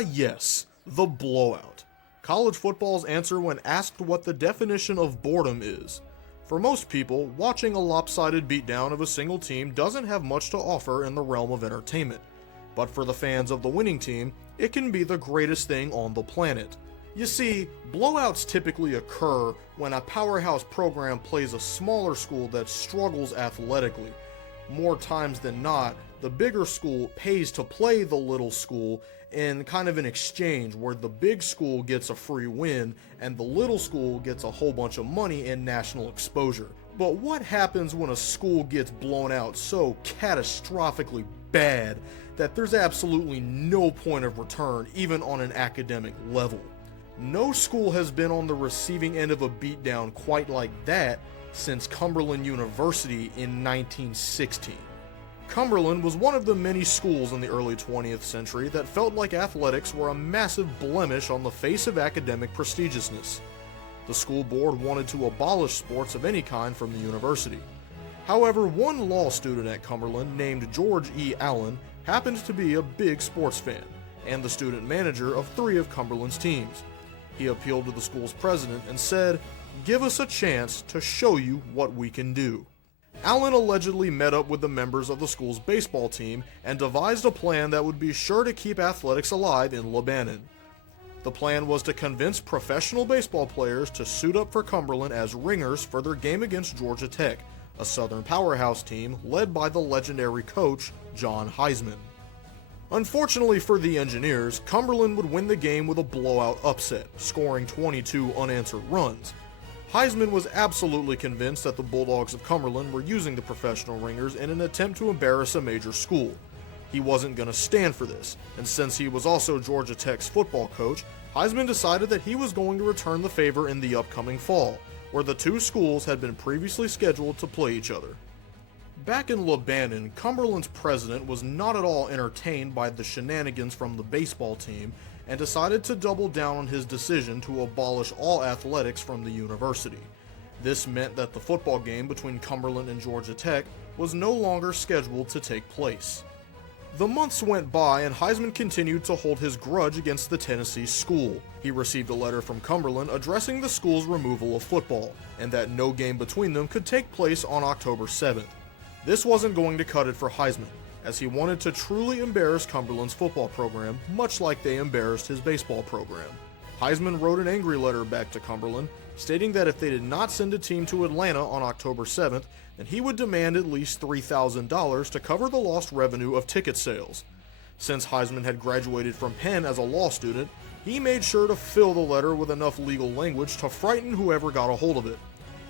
Yes, the blowout. College football's answer when asked what the definition of boredom is. For most people, watching a lopsided beatdown of a single team doesn't have much to offer in the realm of entertainment. But for the fans of the winning team, it can be the greatest thing on the planet. You see, blowouts typically occur when a powerhouse program plays a smaller school that struggles athletically. More times than not, the bigger school pays to play the little school in kind of an exchange where the big school gets a free win and the little school gets a whole bunch of money and national exposure. But what happens when a school gets blown out so catastrophically bad that there's absolutely no point of return even on an academic level? No school has been on the receiving end of a beatdown quite like that since Cumberland University in 1916. Cumberland was one of the many schools in the early 20th century that felt like athletics were a massive blemish on the face of academic prestigiousness. The school board wanted to abolish sports of any kind from the university. However, one law student at Cumberland named George E. Allen happened to be a big sports fan, and the student manager of 3 of Cumberland's teams. He appealed to the school's president and said, "Give us a chance to show you what we can do." Allen allegedly met up with the members of the school's baseball team and devised a plan that would be sure to keep athletics alive in Lebanon. The plan was to convince professional baseball players to suit up for Cumberland as ringers for their game against Georgia Tech, a Southern powerhouse team led by the legendary coach John Heisman. Unfortunately for the Engineers, Cumberland would win the game with a blowout upset, scoring 22 unanswered runs. Heisman was absolutely convinced that the Bulldogs of Cumberland were using the professional ringers in an attempt to embarrass a major school. He wasn't going to stand for this, and since he was also Georgia Tech's football coach, Heisman decided that he was going to return the favor in the upcoming fall, where the 2 schools had been previously scheduled to play each other. Back in Lebanon, Cumberland's president was not at all entertained by the shenanigans from the baseball team and decided to double down on his decision to abolish all athletics from the university. This meant that the football game between Cumberland and Georgia Tech was no longer scheduled to take place. The months went by and Heisman continued to hold his grudge against the Tennessee school. He received a letter from Cumberland addressing the school's removal of football, and that no game between them could take place on October 7th. This wasn't going to cut it for Heisman, as he wanted to truly embarrass Cumberland's football program, much like they embarrassed his baseball program. Heisman wrote an angry letter back to Cumberland, stating that if they did not send a team to Atlanta on October 7th, then he would demand at least $3,000 to cover the lost revenue of ticket sales. Since Heisman had graduated from Penn as a law student, he made sure to fill the letter with enough legal language to frighten whoever got a hold of it.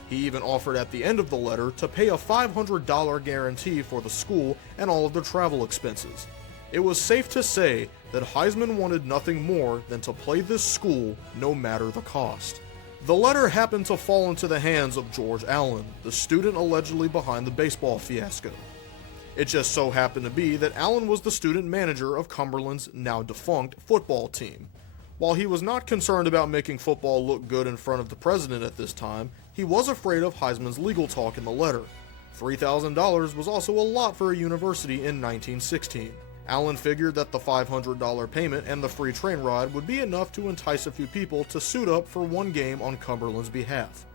He even offered at the end of the letter to pay a $500 guarantee for the school and all of their travel expenses. It was safe to say that Heisman wanted nothing more than to play this school no matter the cost. The letter happened to fall into the hands of George Allen, the student allegedly behind the baseball fiasco. It just so happened to be that Allen was the student manager of Cumberland's now defunct football team. While he was not concerned about making football look good in front of the president at this time, he was afraid of Heisman's legal talk in the letter. $3,000 was also a lot for a university in 1916. Allen figured that the $500 payment and the free train ride would be enough to entice a few people to suit up for one game on Cumberland's behalf.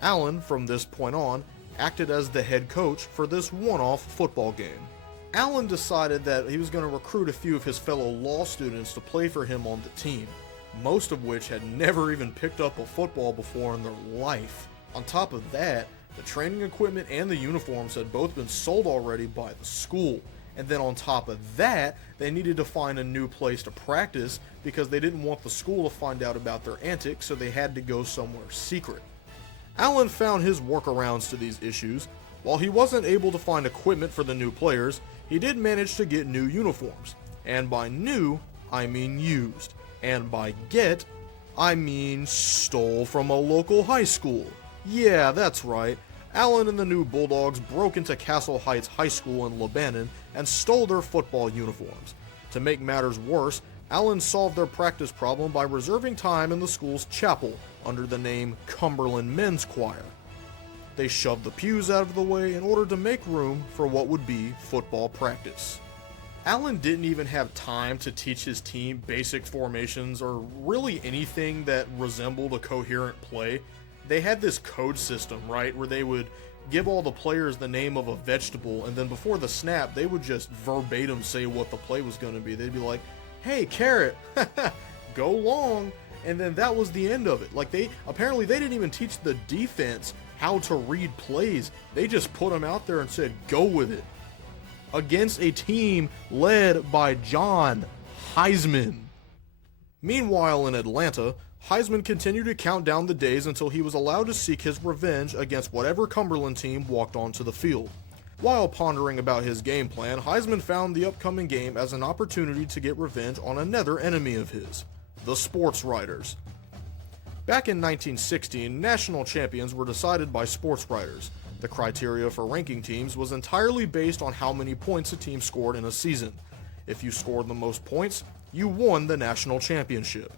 Allen, from this point on, acted as the head coach for this one-off football game. Allen decided that he was going to recruit a few of his fellow law students to play for him on the team, most of which had never even picked up a football before in their life. On top of that, the training equipment and the uniforms had both been sold already by the school, and then on top of that, they needed to find a new place to practice because they didn't want the school to find out about their antics, so they had to go somewhere secret. Allen found his workarounds to these issues. While he wasn't able to find equipment for the new players, he did manage to get new uniforms. And by new, I mean used. And by get, I mean stole from a local high school. Yeah, that's right. Allen and the new Bulldogs broke into Castle Heights High School in Lebanon and stole their football uniforms. To make matters worse, Allen solved their practice problem by reserving time in the school's chapel under the name Cumberland Men's Choir. They shoved the pews out of the way in order to make room for what would be football practice. Allen didn't even have time to teach his team basic formations or really anything that resembled a coherent play. They had this code system, right, where they would give all the players the name of a vegetable, and then before the snap, they would just verbatim say what the play was going to be. They'd be like, hey, Carrot, go long, and then that was the end of it. Like, they didn't even teach the defense how to read plays. They just put them out there and said, go with it. Against a team led by John Heisman. Meanwhile, in Atlanta, Heisman continued to count down the days until he was allowed to seek his revenge against whatever Cumberland team walked onto the field. While pondering about his game plan, Heisman found the upcoming game as an opportunity to get revenge on another enemy of his, the sports writers. Back in 1916, national champions were decided by sports writers. The criteria for ranking teams was entirely based on how many points a team scored in a season. If you scored the most points, you won the national championship.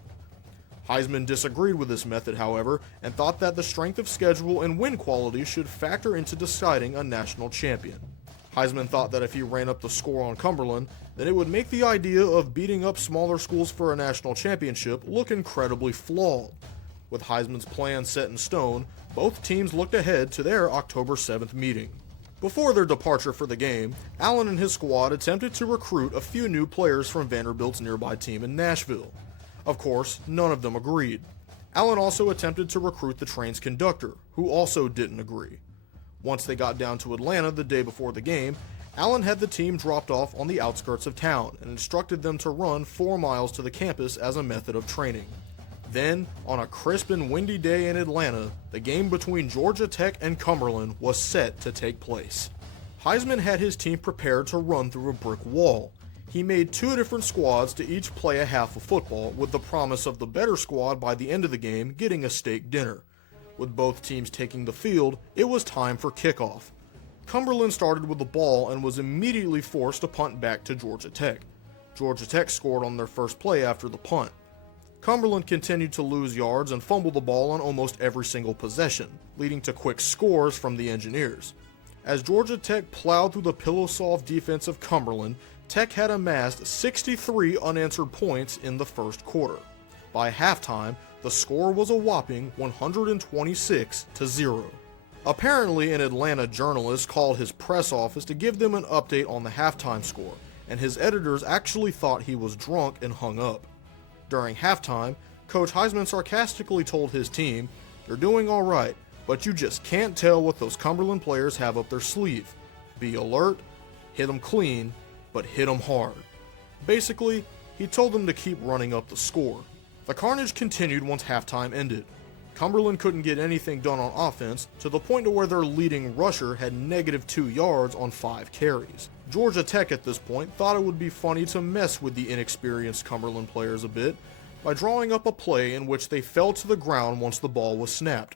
Heisman disagreed with this method, however, and thought that the strength of schedule and win quality should factor into deciding a national champion. Heisman thought that if he ran up the score on Cumberland, then it would make the idea of beating up smaller schools for a national championship look incredibly flawed. With Heisman's plan set in stone, both teams looked ahead to their October 7th meeting. Before their departure for the game, Allen and his squad attempted to recruit a few new players from Vanderbilt's nearby team in Nashville. Of course, none of them agreed. Allen also attempted to recruit the train's conductor, who also didn't agree. Once they got down to Atlanta the day before the game, Allen had the team dropped off on the outskirts of town and instructed them to run 4 miles to the campus as a method of training. Then, on a crisp and windy day in Atlanta, the game between Georgia Tech and Cumberland was set to take place. Heisman had his team prepared to run through a brick wall. He made 2 different squads to each play a half of football, with the promise of the better squad by the end of the game getting a steak dinner. With both teams taking the field, it was time for kickoff. Cumberland started with the ball and was immediately forced to punt back to Georgia Tech. Georgia Tech scored on their first play after the punt. Cumberland continued to lose yards and fumble the ball on almost every single possession, leading to quick scores from the Engineers. As Georgia Tech plowed through the pillow-soft defense of Cumberland, Tech had amassed 63 unanswered points in the first quarter. By halftime, the score was a whopping 126-0. Apparently, an Atlanta journalist called his press office to give them an update on the halftime score, and his editors actually thought he was drunk and hung up. During halftime, Coach Heisman sarcastically told his team, "You're doing alright, but you just can't tell what those Cumberland players have up their sleeve. Be alert, hit them clean, but hit them hard." Basically, he told them to keep running up the score. The carnage continued once halftime ended. Cumberland couldn't get anything done on offense, to the point to where their leading rusher had -2 yards on 5 carries. Georgia Tech at this point thought it would be funny to mess with the inexperienced Cumberland players a bit by drawing up a play in which they fell to the ground once the ball was snapped.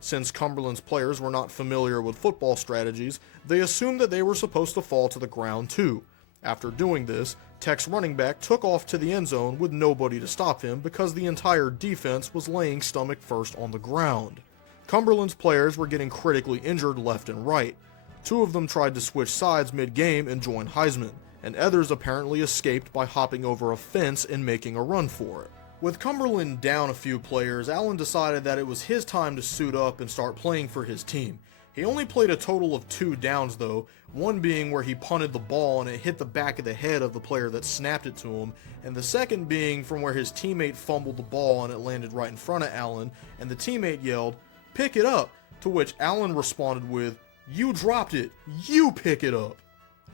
Since Cumberland's players were not familiar with football strategies, they assumed that they were supposed to fall to the ground too. After doing this, Tech's running back took off to the end zone with nobody to stop him because the entire defense was laying stomach first on the ground. Cumberland's players were getting critically injured left and right. 2 of them tried to switch sides mid-game and join Heisman, and others apparently escaped by hopping over a fence and making a run for it. With Cumberland down a few players, Allen decided that it was his time to suit up and start playing for his team. He only played a total of 2 downs though, one being where he punted the ball and it hit the back of the head of the player that snapped it to him, and the second being from where his teammate fumbled the ball and it landed right in front of Allen, and the teammate yelled, "Pick it up," to which Allen responded with, "You dropped it, you pick it up."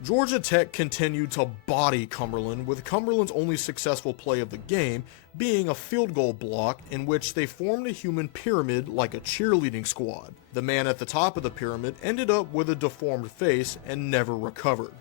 Georgia Tech continued to body Cumberland, with Cumberland's only successful play of the game being a field goal block in which they formed a human pyramid like a cheerleading squad. The man at the top of the pyramid ended up with a deformed face and never recovered.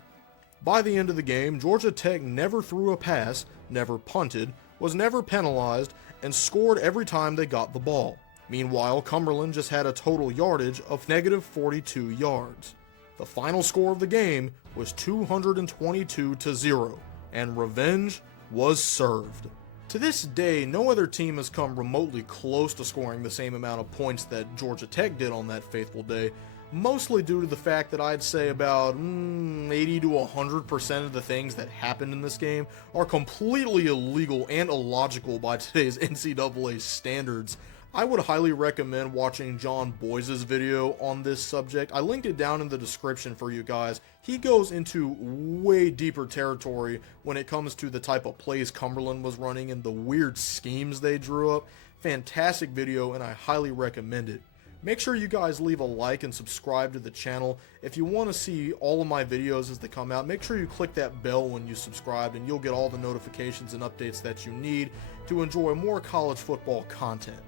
By the end of the game, Georgia Tech never threw a pass, never punted, was never penalized, and scored every time they got the ball. Meanwhile, Cumberland just had a total yardage of -42 yards. The final score of the game was 222-0, and revenge was served. To this day, no other team has come remotely close to scoring the same amount of points that Georgia Tech did on that faithful day, mostly due to the fact that I'd say about 80 to 100% of the things that happened in this game are completely illegal and illogical by today's NCAA standards. I would highly recommend watching John Boyes' video on this subject. I linked it down in the description for you guys. He goes into way deeper territory when it comes to the type of plays Cumberland was running and the weird schemes they drew up. Fantastic video, and I highly recommend it. Make sure you guys leave a like and subscribe to the channel. If you want to see all of my videos as they come out, make sure you click that bell when you subscribe, and you'll get all the notifications and updates that you need to enjoy more college football content.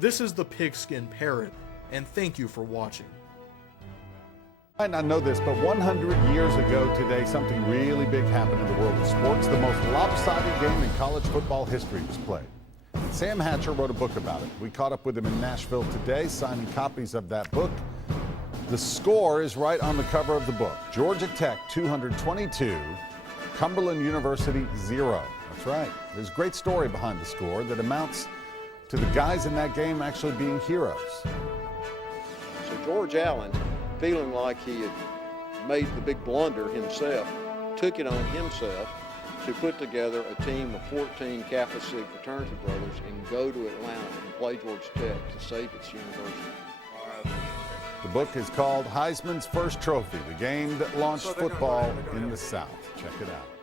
This is the Pigskin Parrot, and thank you for watching. You might not know this, but 100 years ago today, something really big happened in the world of sports. The most lopsided game in college football history was played. And Sam Hatcher wrote a book about it. We caught up with him in Nashville today, signing copies of that book. The score is right on the cover of the book. Georgia Tech 222, Cumberland University 0. That's right. There's a great story behind the score that amounts to the guys in that game actually being heroes. So George Allen, feeling like he had made the big blunder himself, took it on himself to put together a team of 14 Kappa Sig fraternity brothers and go to Atlanta and play Georgia Tech to save its university. The book is called Heisman's First Trophy, the game that launched football in the South. Check it out.